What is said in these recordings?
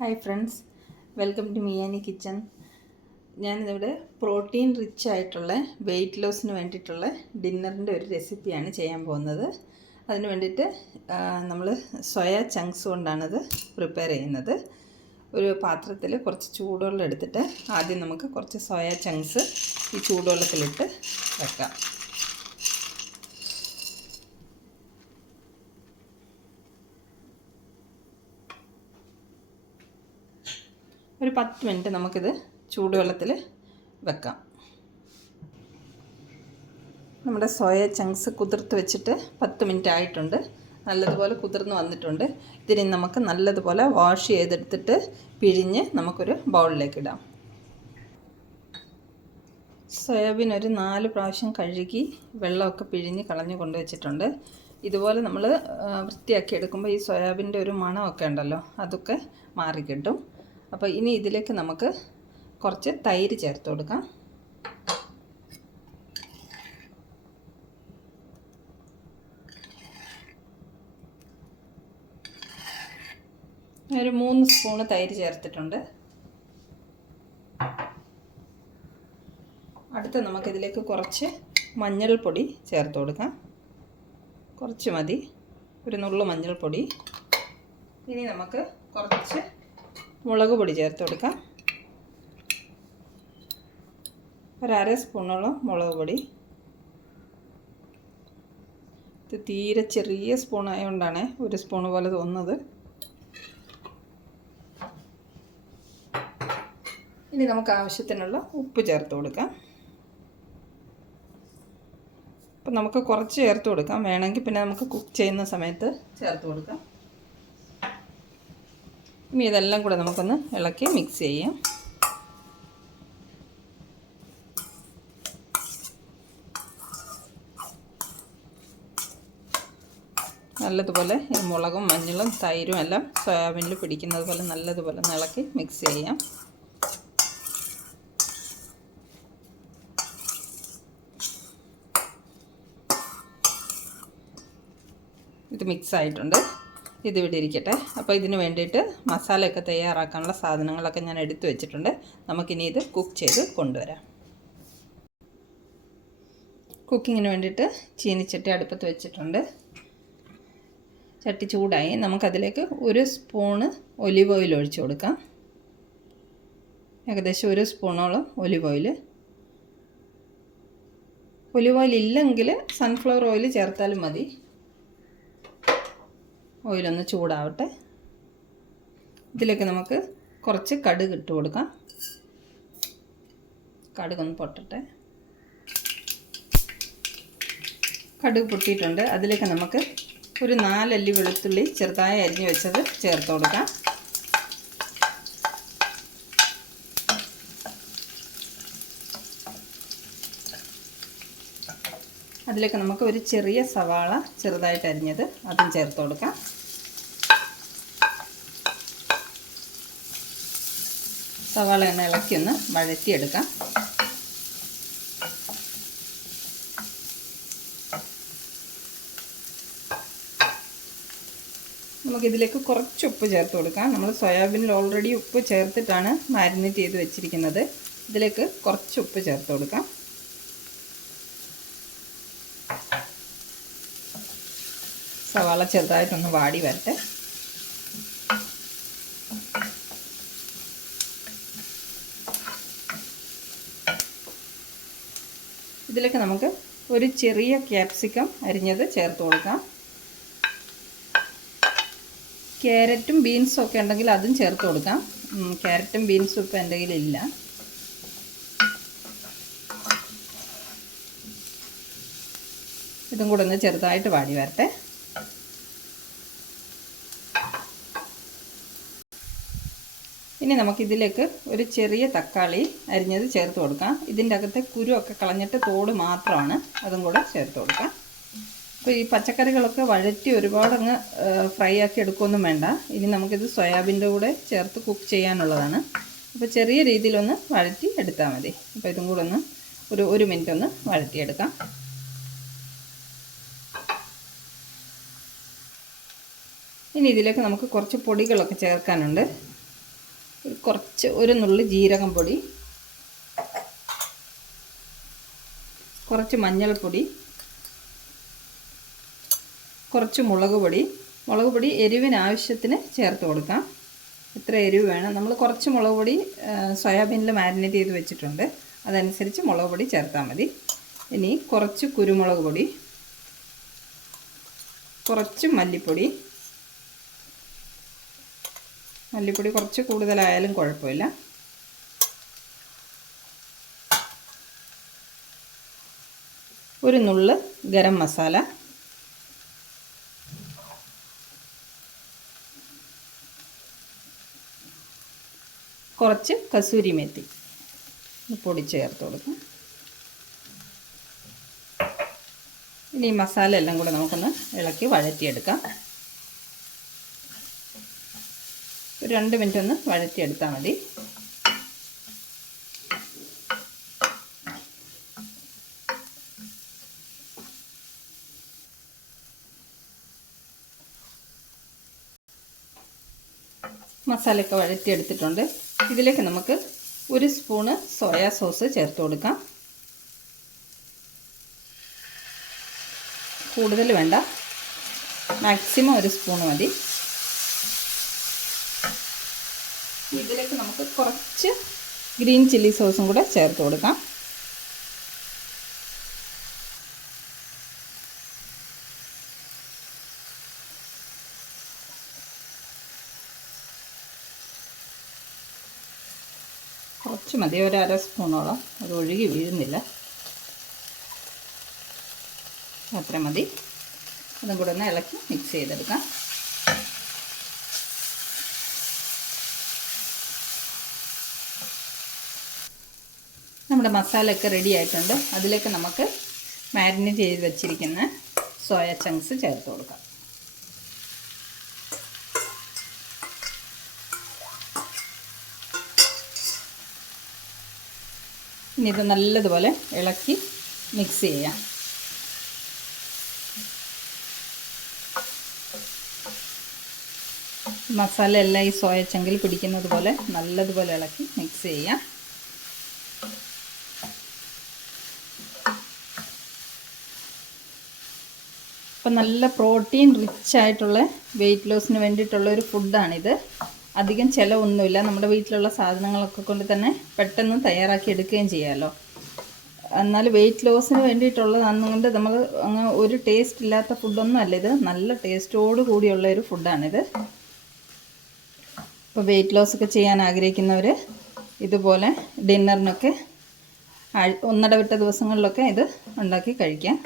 Hi friends, welcome to Miyani kitchen. ഞാനിവിടെ protein rich ആയിട്ടുള്ള weight ലോസിന് വേണ്ടിയിട്ടുള്ള ഡിന്നറിൻ്റെ ഒരു റെസിപ്പിയാണ് ചെയ്യാൻ പോകുന്നത്. അതിന് വേണ്ടിയിട്ട് നമ്മൾ സോയ ചങ്ക്സ് കൊണ്ടാണത് പ്രിപ്പയർ ചെയ്യുന്നത്. ഒരു പാത്രത്തിൽ കുറച്ച് ചൂടുവെള്ളം എടുത്തിട്ട് ആദ്യം നമുക്ക് കുറച്ച് സോയ ചങ്ക്സ് ഈ ചൂടുവെള്ളത്തിലിട്ട് വെക്കാം. ഒരു 10 മിനിറ്റ് നമുക്കിത് ചൂടുവെള്ളത്തിൽ വെക്കാം. നമ്മുടെ സോയ ചങ്ക്സ് കുതിർത്ത് വെച്ചിട്ട് 10 മിനിറ്റ് ആയിട്ടുണ്ട്. നല്ലതുപോലെ കുതിർന്ന് വന്നിട്ടുണ്ട്. ഇതിനി നമുക്ക് നല്ലതുപോലെ വാഷ് ചെയ്തെടുത്തിട്ട് പിഴിഞ്ഞ് നമുക്കൊരു ബൗളിലേക്ക് ഇടാം. സോയാബീൻ ഒരു 4 പ്രാവശ്യം കഴുകി വെള്ളമൊക്കെ പിഴിഞ്ഞ് കളഞ്ഞ് കൊണ്ടുവച്ചിട്ടുണ്ട്. ഇതുപോലെ നമ്മൾ വൃത്തിയാക്കി എടുക്കുമ്പോൾ ഈ സോയാബീൻ്റെ ഒരു മണമൊക്കെ ഉണ്ടല്ലോ, അതൊക്കെ മാറിക്കിട്ടും. അപ്പോൾ ഇനി ഇതിലേക്ക് നമുക്ക് കുറച്ച് തൈര് ചേർത്ത് കൊടുക്കാം. ഒരു 3 സ്പൂണ് തൈര് ചേർത്തിട്ടുണ്ട്. അടുത്ത് നമുക്കിതിലേക്ക് കുറച്ച് മഞ്ഞൾപ്പൊടി ചേർത്ത് കൊടുക്കാം. കുറച്ച് മതി, ഒരു നുള്ളു മഞ്ഞൾപ്പൊടി. ഇനി നമുക്ക് കുറച്ച് മുളക് പൊടി ചേർത്ത് കൊടുക്കാം. ഒരു 1/2 സ്പൂണോളം മുളക് പൊടി. ഇത് തീരെ ചെറിയ സ്പൂണായതുകൊണ്ടാണ് 1 സ്പൂണ് പോലെ തോന്നുന്നത്. ഇനി നമുക്ക് ആവശ്യത്തിനുള്ള ഉപ്പ് ചേർത്ത് കൊടുക്കാം. അപ്പം നമുക്ക് കുറച്ച് ചേർത്ത് കൊടുക്കാം, വേണമെങ്കിൽ പിന്നെ നമുക്ക് കുക്ക് ചെയ്യുന്ന സമയത്ത് ചേർത്ത് കൊടുക്കാം. ഇനി ഇതെല്ലാം കൂടെ നമുക്കൊന്ന് ഇളക്കി മിക്സ് ചെയ്യാം. നല്ലതുപോലെ ഈ മുളകും മഞ്ഞളും തൈരും എല്ലാം സോയാബീനിൽ പിടിക്കുന്നത് പോലെ നല്ലതുപോലെ ഇളക്കി മിക്സ് ചെയ്യാം. ഇത് മിക്സ് ആയിട്ടുണ്ട്. ഇതിവിടെ ഇരിക്കട്ടെ. അപ്പോൾ ഇതിന് വേണ്ടിയിട്ട് മസാലയൊക്കെ തയ്യാറാക്കാനുള്ള സാധനങ്ങളൊക്കെ ഞാൻ എടുത്തു വെച്ചിട്ടുണ്ട്. നമുക്കിനി ഇത് കുക്ക് ചെയ്ത് കൊണ്ടുവരാം. കുക്കിങ്ങിന് വേണ്ടിയിട്ട് ചീനിച്ചട്ടി അടുപ്പത്ത് വെച്ചിട്ടുണ്ട്. ചട്ടി ചൂടായി. നമുക്കതിലേക്ക് 1 സ്പൂണ് ഒലിവ് ഓയിൽ ഒഴിച്ച് കൊടുക്കാം. ഏകദേശം 1 സ്പൂണോളം ഒലിവ് ഓയിൽ. ഒലിവ് ഓയിൽ ഇല്ലെങ്കിൽ സൺഫ്ലവർ ഓയിൽ ചേർത്താലും മതി. ഓയിലൊന്ന് ചൂടാവട്ടെ. ഇതിലേക്ക് നമുക്ക് കുറച്ച് കടുക് ഇട്ട് കൊടുക്കാം. കടുകൊന്ന് പൊട്ടട്ടെ. കടുക് പൊട്ടിയിട്ടുണ്ട്. അതിലേക്ക് നമുക്ക് ഒരു 4 അല്ലി വെളുത്തുള്ളി ചെറുതായി അരിഞ്ഞ് വെച്ചത് ചേർത്ത് കൊടുക്കാം. അതിലേക്ക് നമുക്ക് ഒരു ചെറിയ സവാള ചെറുതായിട്ട് അരിഞ്ഞത് അതും ചേർത്ത് കൊടുക്കാം. സവാള ഒന്ന് ഇളക്കി ഒന്ന് വഴറ്റിയെടുക്കാം. നമുക്കിതിലേക്ക് കുറച്ച് ഉപ്പ് ചേർത്ത് കൊടുക്കാം. നമ്മൾ സോയാബീനിൽ ഓൾറെഡി ഉപ്പ് ചേർത്തിട്ടാണ് മാരിനേറ്റ് ചെയ്ത് വെച്ചിരിക്കുന്നത്. ഇതിലേക്ക് കുറച്ച് ഉപ്പ് ചേർത്ത് കൊടുക്കാം. സവാള ചെറുതായിട്ടൊന്ന് വാടി വരട്ടെ. ഇതിലേക്ക് നമുക്ക് ഒരു ചെറിയ ക്യാപ്സിക്കം അരിഞ്ഞത് ചേർത്ത് കൊടുക്കാം. ക്യാരറ്റും ബീൻസും ഒക്കെ ഉണ്ടെങ്കിൽ അതും ചേർത്ത് കൊടുക്കാം. ക്യാരറ്റും ബീൻസും ഇപ്പം എൻ്റെ കയ്യിലില്ല. ഇതും കൂടെ ഒന്ന് ചെറുതായിട്ട് വാടി വരട്ടെ. ഇനി നമുക്കിതിലേക്ക് ഒരു ചെറിയ തക്കാളി അരിഞ്ഞത് ചേർത്ത് കൊടുക്കാം. ഇതിൻ്റെ അകത്തെ കുരുവൊക്കെ കളഞ്ഞിട്ട് തോട് മാത്രമാണ്, അതും കൂടെ ചേർത്ത് കൊടുക്കാം. അപ്പോൾ ഈ പച്ചക്കറികളൊക്കെ വഴറ്റി ഒരുപാടങ്ങ് ഫ്രൈ ആക്കി എടുക്കുകയൊന്നും വേണ്ട. ഇനി നമുക്കിത് സോയാബീൻ്റെ കൂടെ ചേർത്ത് കുക്ക് ചെയ്യാനുള്ളതാണ്. അപ്പോൾ ചെറിയ രീതിയിലൊന്ന് വഴറ്റി എടുത്താൽ മതി. അപ്പോൾ ഇതും കൂടെ ഒന്ന് ഒരു 1 മിനിറ്റ് ഒന്ന് വഴറ്റിയെടുക്കാം. ഇനി ഇതിലേക്ക് നമുക്ക് കുറച്ച് പൊടികളൊക്കെ ചേർക്കാനുണ്ട്. ഒരു നുള്ളി ജീരകം പൊടി, കുറച്ച് മഞ്ഞൾപ്പൊടി, കുറച്ച് മുളക് പൊടി എരിവിന് ആവശ്യത്തിന് ചേർത്ത് കൊടുക്കാം. എത്ര എരിവ് വേണം, നമ്മൾ കുറച്ച് മുളക് പൊടി സോയാബീനിൽ മാരിനേറ്റ് ചെയ്ത് വെച്ചിട്ടുണ്ട്, അതനുസരിച്ച് മുളക് പൊടി ചേർത്താൽ മതി. ഇനി കുറച്ച് കുരുമുളക് പൊടി, കുറച്ച് മല്ലിപ്പൊടി കുറച്ച് കൂടുതലായാലും കുഴപ്പമില്ല. ഒരു നുള്ള് ഗരം മസാല, കുറച്ച് കസൂരി മേത്തി പൊടി ചേർത്ത് കൊടുക്കാം. ഇനി ഈ മസാല എല്ലാം കൂടെ നമുക്കൊന്ന് ഇളക്കി വഴറ്റിയെടുക്കാം. ഒരു 2 മിനിറ്റ് ഒന്ന് വഴറ്റിയെടുത്താൽ മതി. മസാലയൊക്കെ വഴറ്റിയെടുത്തിട്ടുണ്ട്. ഇതിലേക്ക് നമുക്ക് 1 സ്പൂണ് സോയാ സോസ് ചേർത്ത് കൊടുക്കാം. കൂടുതൽ വേണ്ട, മാക്സിമം 1 സ്പൂൺ മതി. ഇതിലേക്ക് നമുക്ക് കുറച്ച് ഗ്രീൻ ചില്ലി സോസും കൂടെ ചേർത്ത് കൊടുക്കാം. കുറച്ച് മതി, 1/2 സ്പൂണോളം. അത് ഒഴുകി വീഴുന്നില്ല, അത്ര മതി. അതും കൂടെ ഒന്ന് ഇളക്കി മിക്സ് ചെയ്തെടുക്കാം. നമ്മുടെ മസാലയൊക്കെ റെഡി ആയിട്ടുണ്ട്. അതിലേക്ക് നമുക്ക് മാരിനേറ്റ് ചെയ്ത് വെച്ചിരിക്കുന്ന സോയ ചങ്ക്സ് ചേർത്ത് കൊടുക്കാം. ഇനി ഇത് നല്ലതുപോലെ ഇളക്കി മിക്സ് ചെയ്യാം. മസാല എല്ലാം ഈ സോയ ചങ്കിൽ പിടിക്കുന്നത് പോലെ നല്ലതുപോലെ ഇളക്കി മിക്സ് ചെയ്യാം. അപ്പം നല്ല പ്രോട്ടീൻ റിച്ച് ആയിട്ടുള്ള വെയിറ്റ് ലോസിന് വേണ്ടിയിട്ടുള്ള ഒരു ഫുഡാണിത്. അധികം ചിലവൊന്നുമില്ല, നമ്മുടെ വീട്ടിലുള്ള സാധനങ്ങളൊക്കെ കൊണ്ട് തന്നെ പെട്ടെന്ന് തയ്യാറാക്കി എടുക്കുകയും ചെയ്യാമല്ലോ. എന്നാൽ വെയിറ്റ് ലോസിന് വേണ്ടിയിട്ടുള്ളതാണെന്നുകൊണ്ട് നമ്മൾ അങ്ങ് ഒരു ടേസ്റ്റ് ഇല്ലാത്ത ഫുഡൊന്നും അല്ല ഇത്. നല്ല ടേസ്റ്റോട് കൂടിയുള്ള ഒരു ഫുഡാണിത്. ഇപ്പോൾ വെയിറ്റ് ലോസൊക്കെ ചെയ്യാൻ ആഗ്രഹിക്കുന്നവർ ഇതുപോലെ ഡിന്നറിനൊക്കെ ഒന്നിടവിട്ട ദിവസങ്ങളിലൊക്കെ ഇത് ഉണ്ടാക്കി കഴിക്കാം.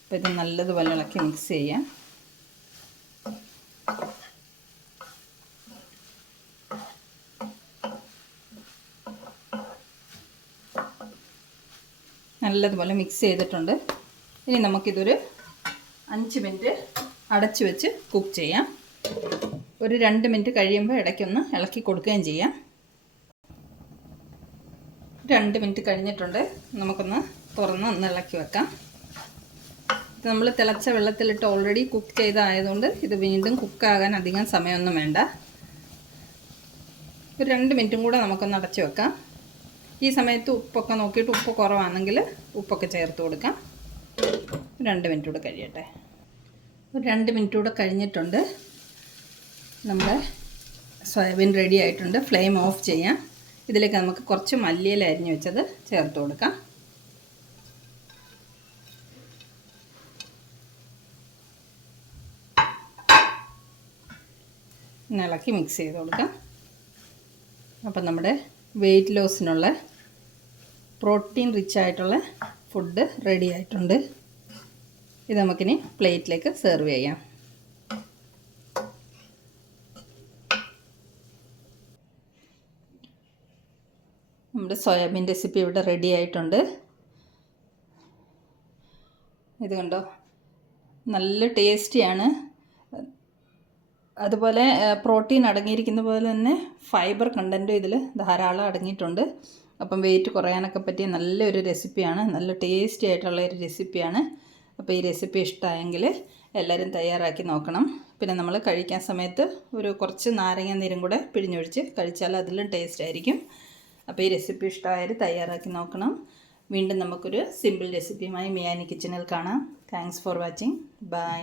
അപ്പോൾ ഇത് നല്ലതുപോലെ ഇളക്കി മിക്സ് ചെയ്യാം. നല്ലതുപോലെ മിക്സ് ചെയ്തിട്ടുണ്ട്. ഇനി നമുക്കിതൊരു 5 മിനിറ്റ് അടച്ചു വെച്ച് കുക്ക് ചെയ്യാം. ഒരു 2 മിനിറ്റ് കഴിയുമ്പോൾ ഇടയ്ക്കൊന്ന് ഇളക്കി കൊടുക്കുകയും ചെയ്യാം. 2 മിനിറ്റ് കഴിഞ്ഞിട്ടുണ്ട്. നമുക്കൊന്ന് തുറന്ന് ഒന്ന് ഇളക്കി വെക്കാം. ഇത് നമ്മൾ തിളച്ച വെള്ളത്തിലിട്ട് ഓൾറെഡി കുക്ക് ചെയ്തതായതുകൊണ്ട് ഇത് വീണ്ടും കുക്കാകാൻ അധികം സമയമൊന്നും വേണ്ട. ഒരു 2 മിനിറ്റും കൂടെ നമുക്കൊന്ന് അടച്ചു വെക്കാം. ഈ സമയത്ത് ഉപ്പൊക്കെ നോക്കിയിട്ട് ഉപ്പ് കുറവാണെങ്കിൽ ഉപ്പൊക്കെ ചേർത്ത് കൊടുക്കാം. 2 മിനിറ്റ് കൂടെ കഴിയട്ടെ. ഒരു 2 മിനിറ്റ് കൂടെ കഴിഞ്ഞിട്ടുണ്ട്. നമ്മുടെ സോയാബീൻ റെഡി ആയിട്ടുണ്ട്. ഫ്ലെയിം ഓഫ് ചെയ്യാം. ഇതിലേക്ക് നമുക്ക് കുറച്ച് മല്ലിയില അരിഞ്ഞ് വെച്ചത് ചേർത്ത് കൊടുക്കാം. ഇളക്കി മിക്സ് ചെയ്ത് കൊടുക്കാം. അപ്പം നമ്മുടെ വെയിറ്റ് ലോസിനുള്ള പ്രോട്ടീൻ റിച്ച് ആയിട്ടുള്ള ഫുഡ് റെഡി ആയിട്ടുണ്ട്. ഇത് നമുക്കിനി പ്ലേറ്റിലേക്ക് സെർവ് ചെയ്യാം. നമ്മുടെ സോയാബീൻ റെസിപ്പി ഇവിടെ റെഡി ആയിട്ടുണ്ട്. ഇത് കണ്ടോ, നല്ല ടേസ്റ്റിയാണ്. അതുപോലെ പ്രോട്ടീൻ അടങ്ങിയിരിക്കുന്ന പോലെ തന്നെ ഫൈബർ കണ്ടൻറ്റും ഇതിൽ ധാരാളം അടങ്ങിയിട്ടുണ്ട്. അപ്പം വെയിറ്റ് കുറയാനൊക്കെ പറ്റിയ നല്ലൊരു റെസിപ്പിയാണ്. നല്ല ടേസ്റ്റി ആയിട്ടുള്ള ഒരു റെസിപ്പിയാണ്. അപ്പോൾ ഈ റെസിപ്പി ഇഷ്ടമായെങ്കിൽ എല്ലാവരും തയ്യാറാക്കി നോക്കണം. പിന്നെ നമ്മൾ കഴിക്കാൻ സമയത്ത് ഒരു കുറച്ച് നാരങ്ങ നീരും കൂടെ പിഴിഞ്ഞൊഴിച്ച് കഴിച്ചാൽ അതിലും ടേസ്റ്റ് ആയിരിക്കും. അപ്പോൾ ഈ റെസിപ്പി ഇഷ്ടമായാൽ തയ്യാറാക്കി നോക്കണം. വീണ്ടും നമുക്കൊരു സിമ്പിൾ റെസിപ്പിയുമായി മിയാനി കിച്ചണിൽ കാണാം. Thanks for watching. ബൈ.